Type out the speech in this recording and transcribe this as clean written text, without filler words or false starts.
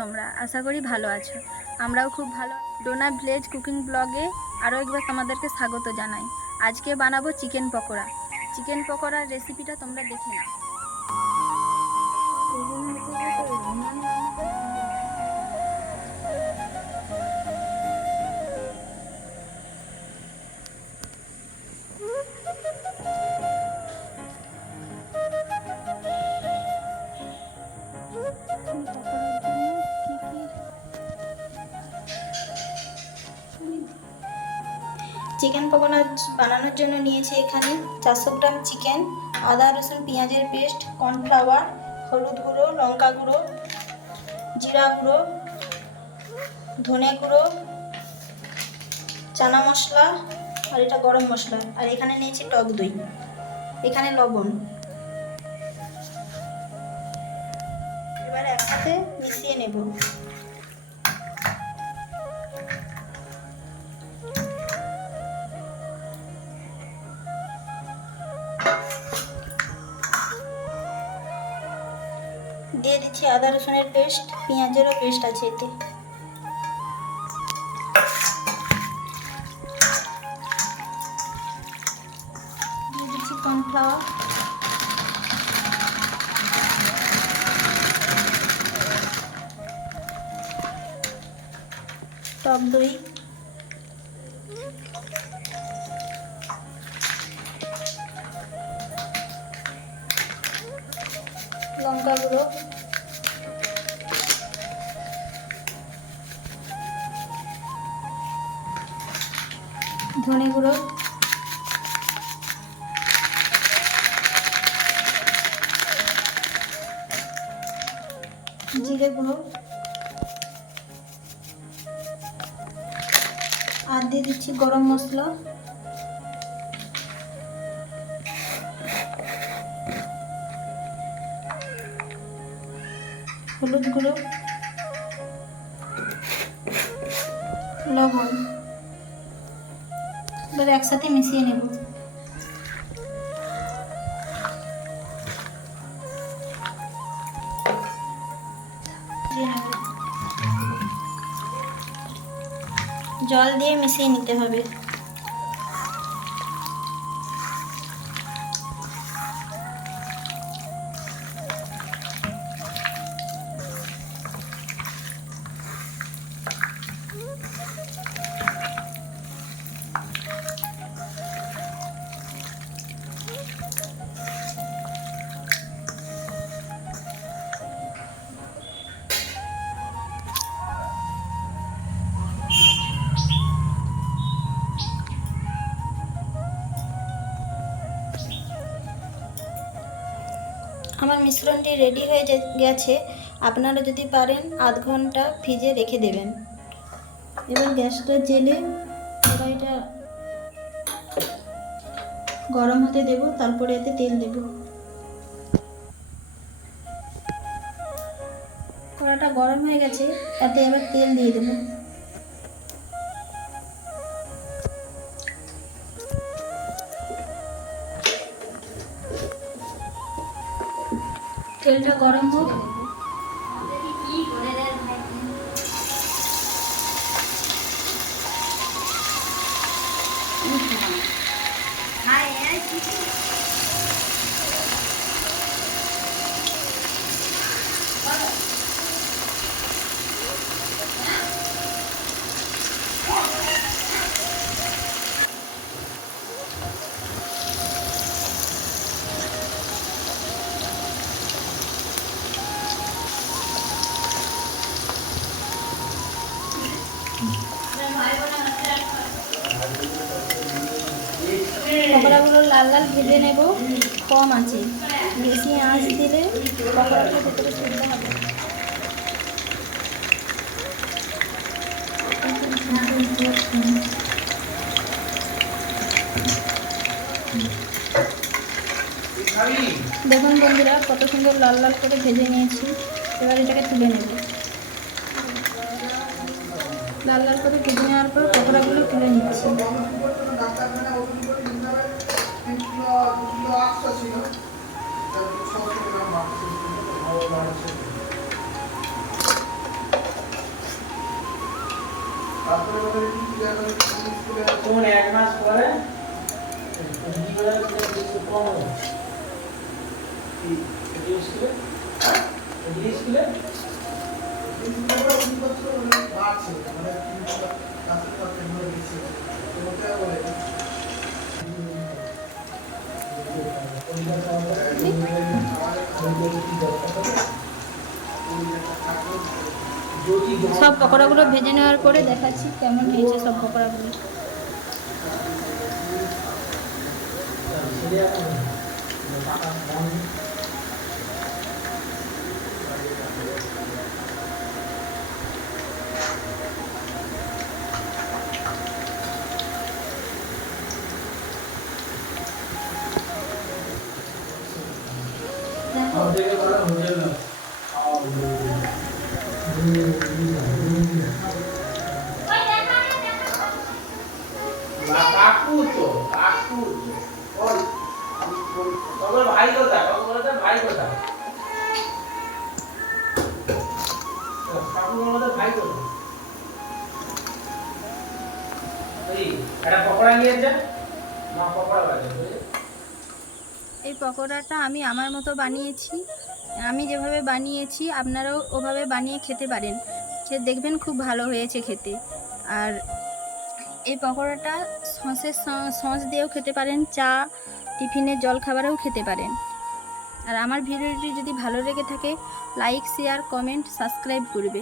তোমরা? আশা করি ভালো আছো। আমরাও খুব ভালো। ডোনা ভিলেজ কুকিং ব্লগে আরও একবার তোমাদেরকে স্বাগত জানাই। আজকে বানাবো চিকেন পকোড়া। চিকেন পকোড়ার রেসিপিটা তোমরা দেখে নাও। চিকেন পকোড়া বানানোর জন্য নিয়েছি এখানে 400 গ্রাম চিকেন, আদা রসুন পেঁয়াজের পেস্ট, কর্নফ্লাওয়ার, হলুদ গুঁড়ো, লঙ্কা গুঁড়ো, জিরা গুঁড়ো, ধনে গুঁড়ো, চানা মশলা, আর এটা গরম মশলা, আর এখানে নিয়েছি টক দই, এখানে লবণ। এবার একসাথে মিশিয়ে নেব। দিয়ে দিচ্ছি আদা রসুনের পেস্ট, পেঁয়াজেরও পেস্ট আছে এতে। দিয়ে দিচ্ছি কর্নফ্লাওয়ার, টক দই, লঙ্কা গুঁড়ো, ধনে গুঁড়ো, জিরে গুঁড়ো, আর দিয়ে দিচ্ছি গরম মশলা, হলুদ গুঁড়ো, লবণ। এবার একসাথে মিশিয়ে নেব। জল দিয়ে মিশিয়ে নিতে হবে। আমার মিশ্রণটি রেডি হয়ে গেছে। আপনারা যদি পারেন আধ ঘন্টা ফ্রিজে রেখে দেবেন। এবার গ্যাসটা জেলে কড়াইটা গরম হতে দেব, তারপরে এতে তেল দেব। কড়াটা গরম হয়ে গেছে, এতে এবার তেল দিয়ে দেব। তেলটা গরম হোক। পকোড়াগুলো লাল লাল ভেজে নেব কম আঁচে। বেশি আঁচ দিলে পকোড়াটা ভেতরে সিদ্ধ হবে। দেখুন বন্ধুরা, কত সুন্দর লাল লাল করে ভেজে নিয়েছি। এবার এটাকে তুলে নেব। লাল লাল করে ভেজে নেওয়ার পর পকোড়াগুলো তুলে নিচ্ছি। কোন এক মাস পরে কম স্কুলে স্কুলে সব পকোড়াগুলো ভেজে নেওয়ার পরে দেখাচ্ছি কেমন হয়েছে সব পকোড়াগুলো। কাকু তো কাকু তোমার ভাই কোথায় ভাই কোথায় কাকু আমাদের ভাই কোথায় এই একটা পকোড়া নিয়ে যা মা পকোড়া বাজে এই পকোড়াটা আমি আমার মতো বানিয়েছি। আমি যেভাবে বানিয়েছি আপনারাও ওভাবে বানিয়ে খেতে পারেন, খেয়ে দেখবেন খুব ভালো হয়েছে খেতে। আর এই পকোড়াটা সস দিয়েও খেতে পারেন, চা টিফিনের জলখাবারেও খেতে পারেন। আর আমার ভিডিওটি যদি ভালো লেগে থাকে লাইক শেয়ার কমেন্ট সাবস্ক্রাইব করবে।